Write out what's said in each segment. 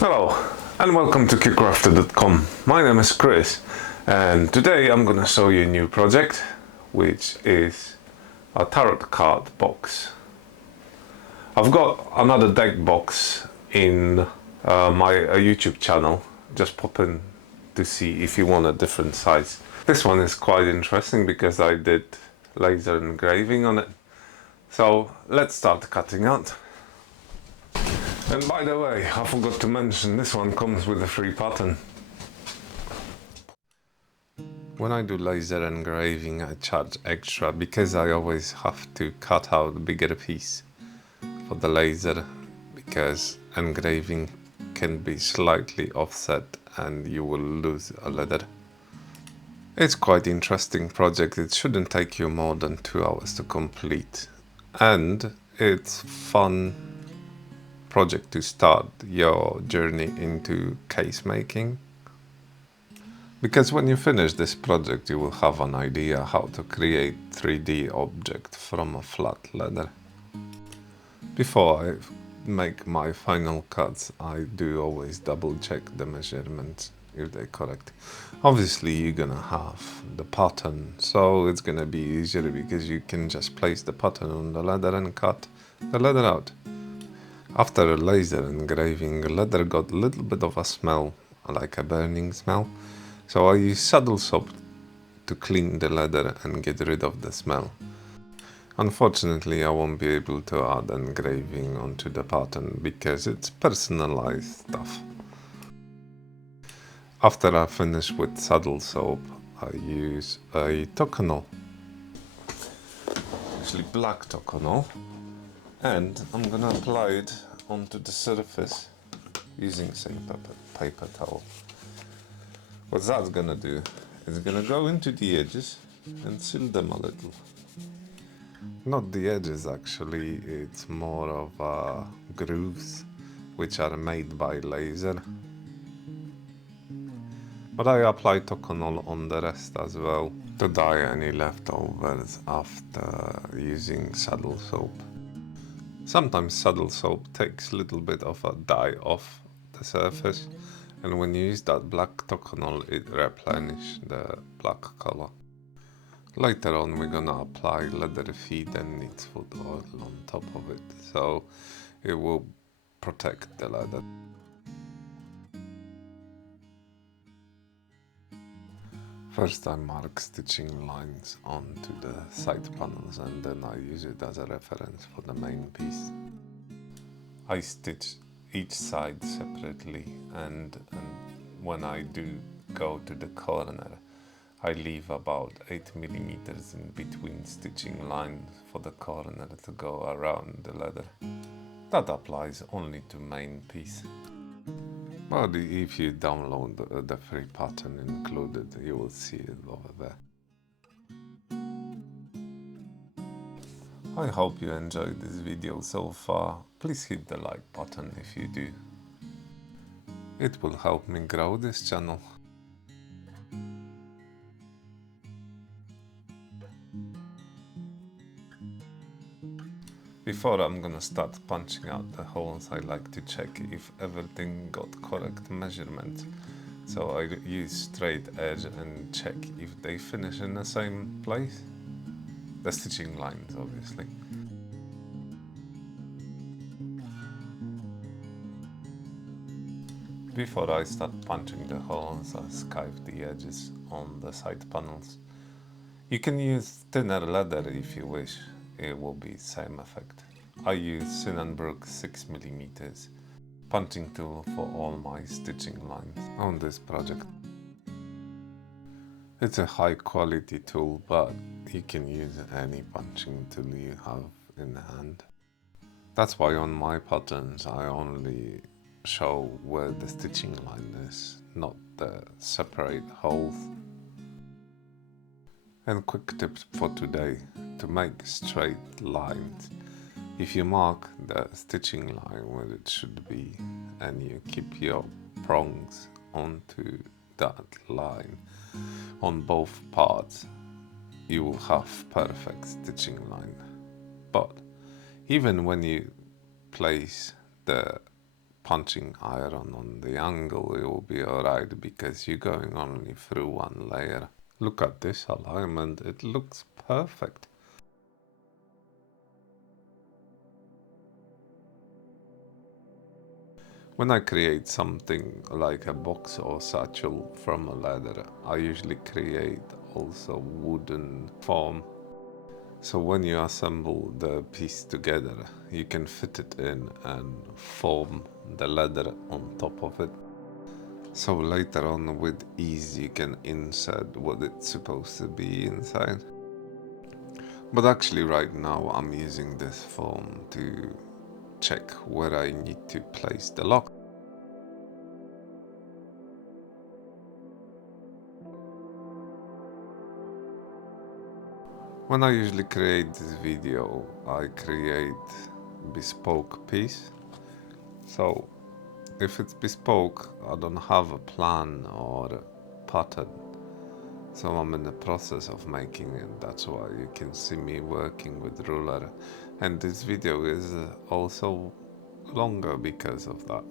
Hello and welcome to keycrafter.com. My name is Chris and today I'm gonna show you a new project, which is a tarot card box. I've got another deck box in my YouTube channel. Just pop in to see if you want a different size. This one is quite interesting because I did laser engraving on it. So let's start cutting out. And by the way, I forgot to mention, this one comes with a free pattern. When I do laser engraving, I charge extra because I always have to cut out a bigger piece for the laser, because engraving can be slightly offset and you will lose a leather. It's quite interesting project. It shouldn't take you more than 2 hours to complete, and it's fun project to start your journey into case making, because when you finish this project you will have an idea how to create 3D object from a flat leather. Before I make my final cuts, I do always double check the measurements if they're correct. Obviously you're gonna have the pattern, so it's gonna be easier because you can just place the pattern on the leather and cut the leather out. After a laser engraving, leather got a little bit of a smell, like a burning smell, so I use saddle soap to clean the leather and get rid of the smell. Unfortunately, I won't be able to add engraving onto the pattern because it's personalized stuff. After I finish with saddle soap, I use a Tokonol, actually black Tokonol. And I'm gonna apply it onto the surface using same paper towel. What that's gonna do is gonna go into the edges and seal them a little. Not the edges actually, it's more of grooves which are made by laser. But I apply Tokonol on the rest as well to dye any leftovers after using saddle soap. Sometimes saddle soap takes a little bit of a dye off the surface, and when you use that black Tokonol it replenishes the black color. Later on we're gonna apply leather feed and neatsfoot oil on top of it, so it will protect the leather. First I mark stitching lines onto the side panels and then I use it as a reference for the main piece. I stitch each side separately, and when I do go to the corner, I leave about 8 millimeters in between stitching lines for the corner to go around the leather. That applies only to main piece. But if you download the free pattern included, you will see it over there. I hope you enjoyed this video so far. Please hit the like button if you do. It will help me grow this channel. Before I'm gonna start punching out the holes, I like to check if everything got correct measurement. So I use straight edge and check if they finish in the same place. The stitching lines, obviously. Before I start punching the holes, I skive the edges on the side panels. You can use thinner leather if you wish. It will be same effect. I use Sinenbrook 6mm punching tool for all my stitching lines on this project. It's a high quality tool, but you can use any punching tool you have in hand. That's why on my patterns I only show where the stitching line is, not the separate holes. And quick tips for today: to make straight lines. If you mark the stitching line where it should be and you keep your prongs onto that line on both parts, you will have perfect stitching line. But even when you place the punching iron on the angle, it will be alright because you're going only through one layer. Look at this alignment, it looks perfect. When I create something like a box or satchel from a leather, I usually create also wooden foam. So when you assemble the piece together, you can fit it in and form the leather on top of it. So later on with ease you can insert what it's supposed to be inside. But actually right now I'm using this foam to check where I need to place the lock. When I usually create this video, I create bespoke piece. So if it's bespoke, I don't have a plan or a pattern. So I'm in the process of making it. That's why you can see me working with ruler. And this video is also longer because of that.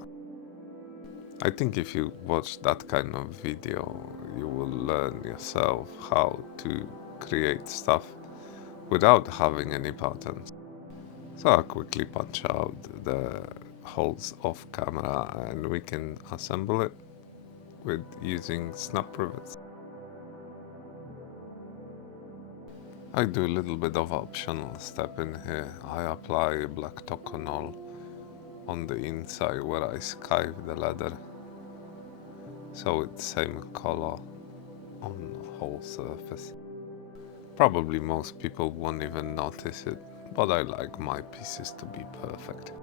I think if you watch that kind of video, you will learn yourself how to create stuff without having any patterns. So I'll quickly punch out the holes off camera and we can assemble it with using snap rivets. I do a little bit of optional step in here. I apply black toconol on the inside where I skive the leather, so it's same color on the whole surface. Probably most people won't even notice it, but I like my pieces to be perfect.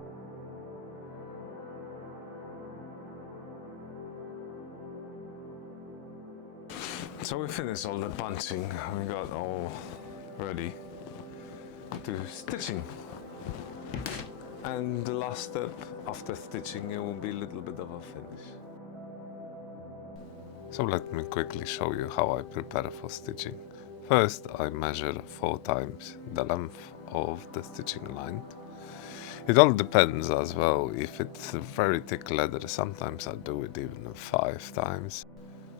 So we finished all the punching, we got all ready to stitching. And the last step after stitching, it will be a little bit of a finish. So let me quickly show you how I prepare for stitching. First, I measure 4 times the length of the stitching line. It all depends as well. If it's very thick leather, sometimes I do it even 5 times.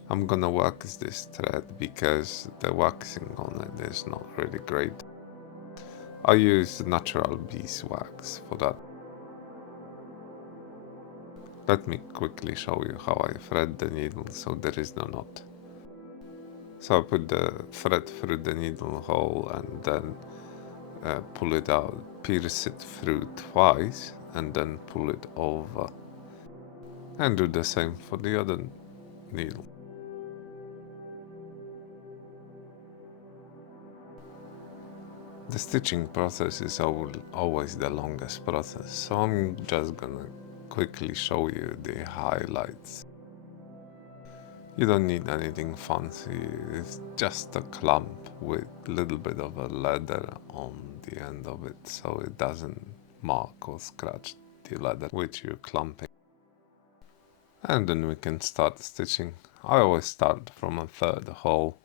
I'm gonna wax this thread because the waxing on it is not really great. I use natural beeswax for that. Let me quickly show you how I thread the needle so there is no knot. So I put the thread through the needle hole and then pull it out, pierce it through twice and then pull it over. And do the same for the other needle. The stitching process is always the longest process, so I'm just gonna quickly show you the highlights. You don't need anything fancy, it's just a clamp with a little bit of a leather on the end of it so it doesn't mark or scratch the leather which you're clamping. And then we can start stitching. I always start from a third hole,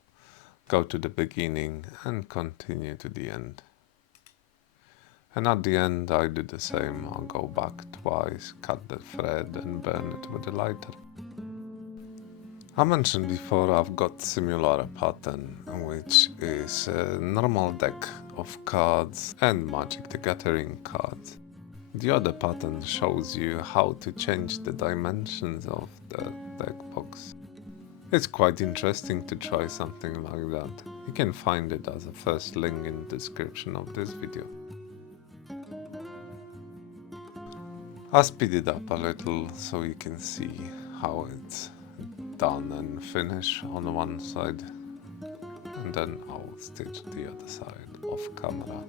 go to the beginning and continue to the end. And at the end I do the same, I'll go back twice, cut the thread and burn it with a lighter. I mentioned before I've got similar pattern, which is a normal deck of cards and Magic the Gathering cards. The other pattern shows you how to change the dimensions of the deck box. It's quite interesting to try something like that. You can find it as a first link in the description of this video. I'll speed it up a little so you can see how it's done and finish on one side, and then I'll stitch the other side off camera.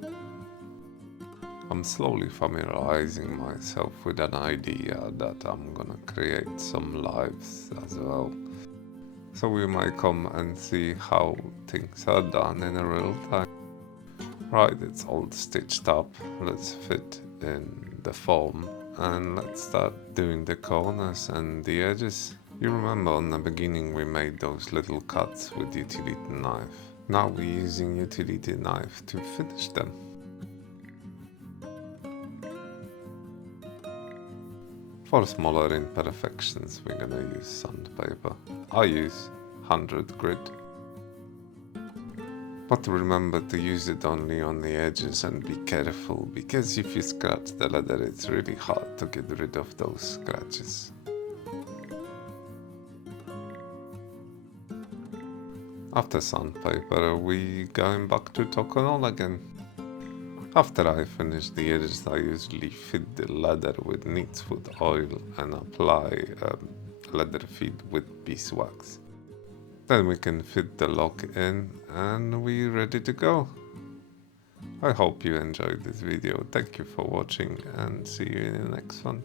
I'm slowly familiarizing myself with an idea that I'm gonna create some lives as well. So we might come and see how things are done in a real time. Right, it's all stitched up, let's fit in the foam and let's start doing the corners and the edges. You remember on the beginning we made those little cuts with utility knife. Now we're using utility knife to finish them. For smaller imperfections, we're gonna use sandpaper. I use 100 grit. But remember to use it only on the edges and be careful, because if you scratch the leather, it's really hard to get rid of those scratches. After sandpaper, we going back to Tokonol again. After I finish the edges, I usually fit the leather with neatswood oil and apply leather feed with beeswax. Then we can fit the lock in and we're ready to go. I hope you enjoyed this video. Thank you for watching and see you in the next one.